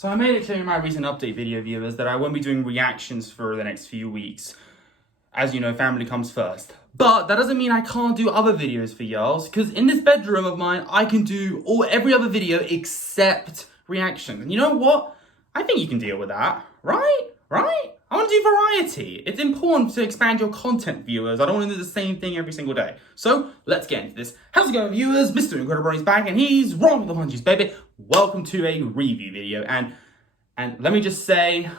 So I made it clear in my recent update video, viewers, that I won't be doing reactions for the next few weeks. As you know, family comes first. But that doesn't mean I can't do other videos for y'all, because in this bedroom of mine, I can do every other video except reactions. And you know what? I think you can deal with that, right? I want to do variety. It's important to expand your content, viewers. I don't want to do the same thing every single day. So let's get into this. How's it going, viewers? Mr. Incredi-Brony's back, and he's wrong with the punches, baby. Welcome to a review video, and let me just say,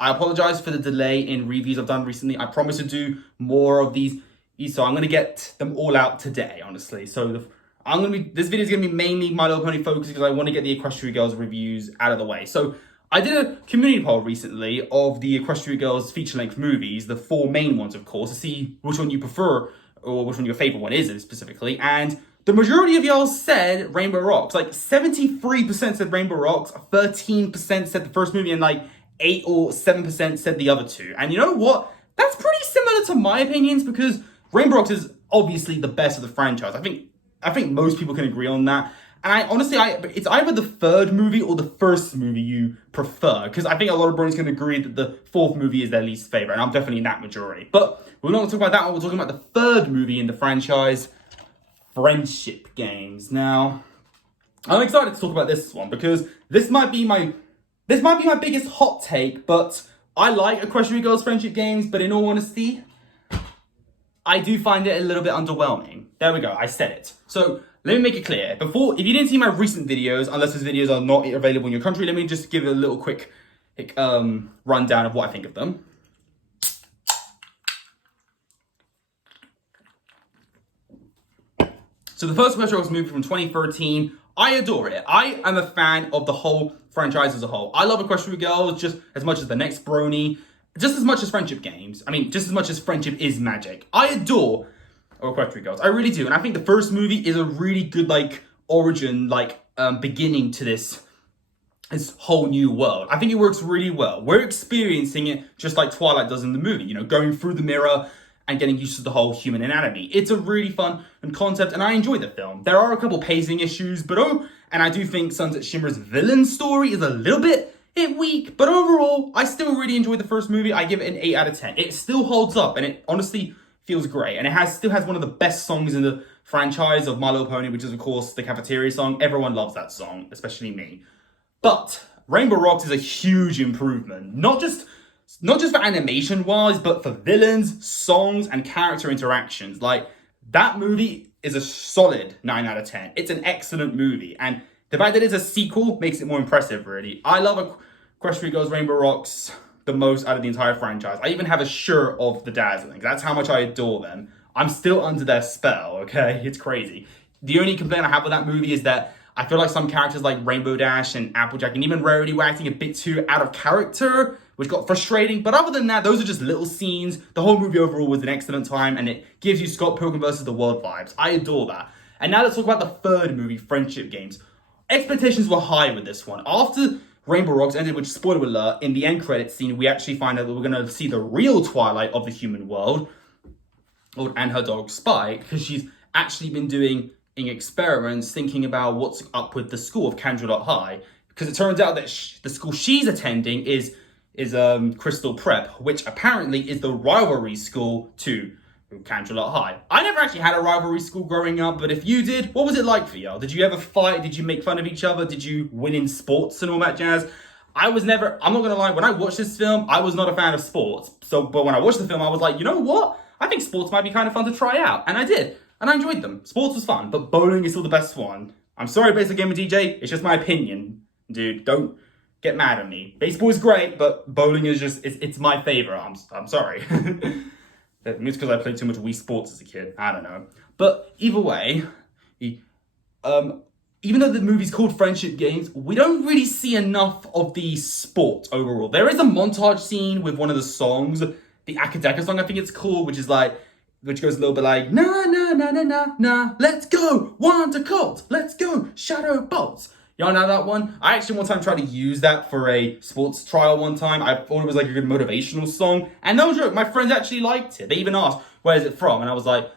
I apologize for the delay in reviews I've done recently. I promise to do more of these, so I'm gonna get them all out today, honestly. So this video is gonna be mainly My Little Pony focused because I want to get the Equestria Girls reviews out of the way. So I did a community poll recently of the Equestria Girls feature-length movies, the 4 main ones, of course, to see which one you prefer or which one your favorite one is specifically. And the majority of y'all said Rainbow Rocks. Like 73% said Rainbow Rocks, 13% said the first movie, and like 8 or 7% said the other two. And you know what? That's pretty similar to my opinions because Rainbow Rocks is obviously the best of the franchise. I think most people can agree on that. And honestly, it's either the 3rd movie or the 1st movie you prefer. Because I think a lot of bronies can agree that the 4th movie is their least favorite. And I'm definitely in that majority. But we're not going to talk about that one. We're talking about the 3rd movie in the franchise, Friendship Games. Now, I'm excited to talk about this one because this might be my biggest hot take. But I like Equestria Girls Friendship Games. But in all honesty, I do find it a little bit underwhelming. There we go. I said it. So let me make it clear. If you didn't see my recent videos, unless those videos are not available in your country, let me just give a little quick rundown of what I think of them. So the first Equestria Girls movie from 2013, I adore it. I am a fan of the whole franchise as a whole. I love Equestria Girls just as much as the next Brony, just as much as Friendship Games. I mean, just as much as Friendship is magic. I adore Equestria Girls. I really do. And I think the first movie is a really good, origin, beginning to this whole new world. I think it works really well. We're experiencing it just like Twilight does in the movie, going through the mirror and getting used to the whole human anatomy. It's a really fun concept, and I enjoy the film. There are a couple pacing issues, and I do think Sunset Shimmer's villain story is a little bit weak, but overall, I still really enjoyed the first movie. I give it an 8 out of 10. It still holds up, and it honestly feels great. And it still has one of the best songs in the franchise of My Little Pony, which is, of course, the cafeteria song. Everyone loves that song, especially me. But Rainbow Rocks is a huge improvement. Not just for animation-wise, but for villains, songs, and character interactions. That movie is a solid 9 out of 10. It's an excellent movie. And the fact that it's a sequel makes it more impressive, really. I love Equestria Girls Rainbow Rocks the most out of the entire franchise. I even have a shirt of the Dazzling. That's how much I adore them. I'm still under their spell, okay? It's crazy. The only complaint I have with that movie is that I feel like some characters like Rainbow Dash and Applejack and even Rarity were acting a bit too out of character, which got frustrating. But other than that, those are just little scenes. The whole movie overall was an excellent time, and it gives you Scott Pilgrim vs. the World vibes. I adore that. And now let's talk about the 3rd movie, Friendship Games. Expectations were high with this one. After Rainbow Rocks ended, which, spoiler alert, in the end credits scene, we actually find out that we're going to see the real Twilight of the human world, and her dog Spike, because she's actually been doing experiments thinking about what's up with the school of Candrelot High, because it turns out that the school she's attending is Crystal Prep, which apparently is the rivalry school to Candrelot High. I never actually had a rivalry school growing up, but if you did, what was it like for y'all? Did you ever fight? Did you make fun of each other? Did you win in sports and all that jazz? I'm not gonna lie, when I watched this film, I was not a fan of sports. But when I watched the film, I was like, you know what? I think sports might be kind of fun to try out. And I did. And I enjoyed them. Sports was fun, but bowling is still the best one. I'm sorry, Basic Gamer DJ. It's just my opinion. Dude, don't get mad at me. Baseball is great, but bowling is just, it's my favorite. I'm sorry. Maybe it's because I played too much Wii Sports as a kid. I don't know. But either way, even though the movie's called Friendship Games, we don't really see enough of the sport overall. There is a montage scene with one of the songs, the Akadeka song, I think it's called, which goes a little bit like, na, na, na, na, na, na, let's go, Wanda Colt, let's go, Shadow Bolts. Y'all know that one? I actually one time tried to use that for a sports trial one time. I thought it was like a good motivational song. And no joke, my friends actually liked it. They even asked, where is it from? And I was like,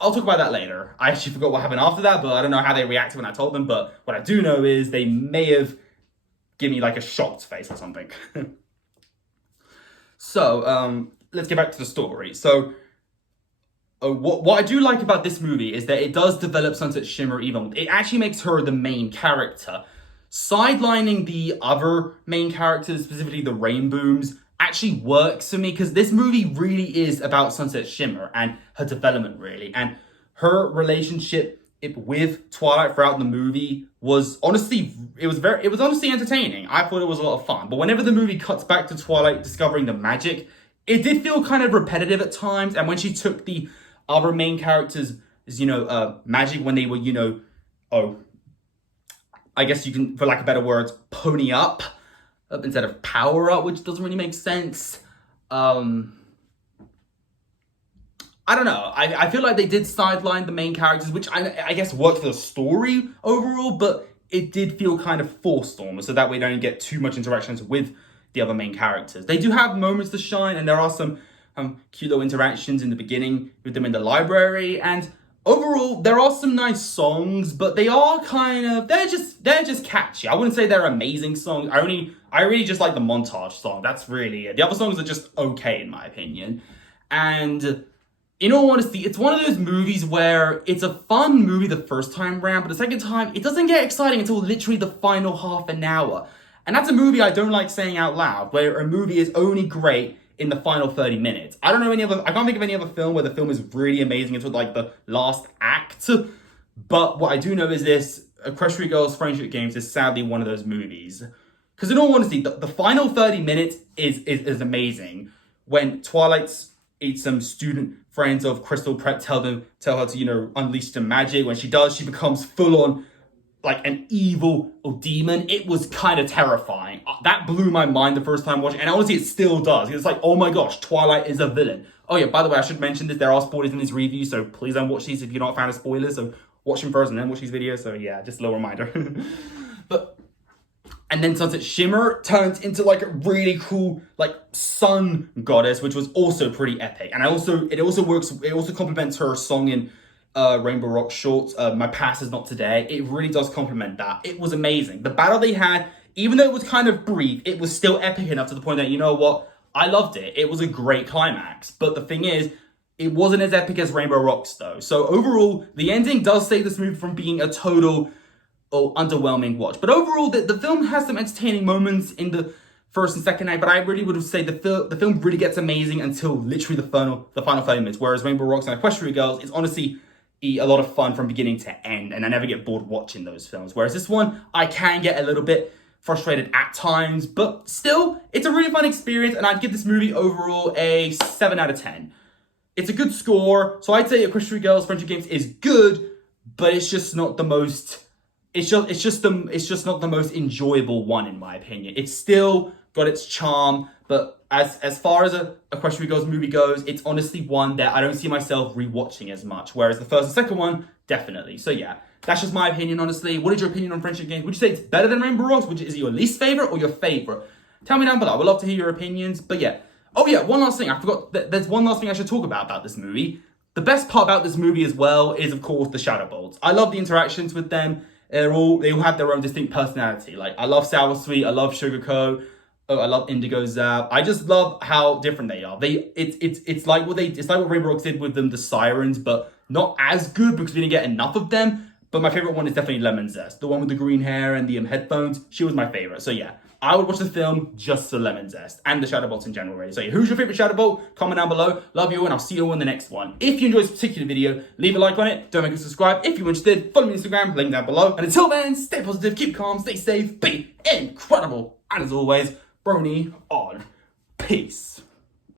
I'll talk about that later. I actually forgot what happened after that, but I don't know how they reacted when I told them. But what I do know is they may have give me like a shocked face or something. So, let's get back to the story. So, what I do like about this movie is that it does develop Sunset Shimmer even. It actually makes her the main character. Sidelining the other main characters, specifically the Rainbooms, actually works for me because this movie really is about Sunset Shimmer and her development, really. And her relationship with Twilight throughout the movie was honestly, it was honestly entertaining. I thought it was a lot of fun. But whenever the movie cuts back to Twilight discovering the magic, it did feel kind of repetitive at times. And when she took the other main characters, magic, when they were, I guess you can, for lack of better words, pony up instead of power up, which doesn't really make sense. I don't know. I feel like they did sideline the main characters, which I guess worked for the story overall, but it did feel kind of forced almost, so that we don't get too much interactions with the other main characters. They do have moments to shine, and there are some cute little interactions in the beginning with them in the library, and overall there are some nice songs, but they are they're just catchy. I wouldn't say they're amazing songs. I really just like the montage song. That's really it. The other songs are just okay in my opinion. And in all honesty, it's one of those movies where it's a fun movie the first time round, but the second time, it doesn't get exciting until literally the final half an hour. And that's a movie I don't like saying out loud, where a movie is only great in the final 30 minutes. I can't think of any other film where the film is really amazing until like the last act. But what I do know is this, Equestria Girls Friendship Games is sadly one of those movies. Because in all honesty, the final 30 minutes is amazing. When Twilight's some student friends of Crystal Prep tell her to, unleash the magic. When she does, she becomes full on like an evil demon. It was kind of terrifying. That blew my mind the first time watching, and honestly, it still does. It's like, oh my gosh, Twilight is a villain. Oh yeah, by the way, I should mention this. There are spoilers in this review, so please don't watch these if you're not a fan of spoilers. So watch them first and then watch these videos. So yeah, just a little reminder. And then Sunset Shimmer turns into like a really cool like sun goddess, which was also pretty epic. And it also complements her song in Rainbow Rock Shorts, My Past Is Not Today. It really does complement that. It was amazing. The battle they had, even though it was kind of brief, it was still epic enough to the point that, you know what, I loved it. It was a great climax. But the thing is, it wasn't as epic as Rainbow Rocks though. So overall, the ending does save this movie from being a total underwhelming watch. But overall, the film has some entertaining moments in the first and second act, but I really would say the film really gets amazing until literally the final 30 minutes, whereas Rainbow Rocks and Equestria Girls is honestly a lot of fun from beginning to end, and I never get bored watching those films. Whereas this one, I can get a little bit frustrated at times, but still, it's a really fun experience, and I'd give this movie overall a 7 out of 10. It's a good score, so I'd say Equestria Girls Friendship Games is good, but it's just not the most... It's just not the most enjoyable one in my opinion. It's still got its charm, but as far as a Equestria Girls movie goes, it's honestly one that I don't see myself rewatching as much. Whereas the first and second one, definitely. So yeah, that's just my opinion, honestly. What is your opinion on Friendship Games? Would you say it's better than Rainbow Rocks? Is it your least favorite or your favorite? Tell me down below. I would love to hear your opinions. But yeah. Oh yeah, one last thing. I forgot. There's one last thing I should talk about this movie. The best part about this movie as well is, of course, the Shadow Bolts. I love the interactions with them. They all have their own distinct personality. Like, I love Sour Sweet, I love Sugarcoat, I love Indigo Zap. I just love how different they are. It's like what Rainbow Rocks did with them, the Sirens, but not as good because we didn't get enough of them. But my favorite one is definitely Lemon Zest, the one with the green hair and the headphones. She was my favorite. So yeah, I would watch the film just for Lemon Zest and the Shadow Bolts in general, really. So yeah, who's your favorite Shadow Bolt? Comment down below. Love you, and I'll see you all in the next one. If you enjoyed this particular video, leave a like on it. Don't forget to subscribe. If you're interested, follow me on Instagram, link down below. And until then, stay positive, keep calm, stay safe, be incredible. And as always, Brony on. Peace.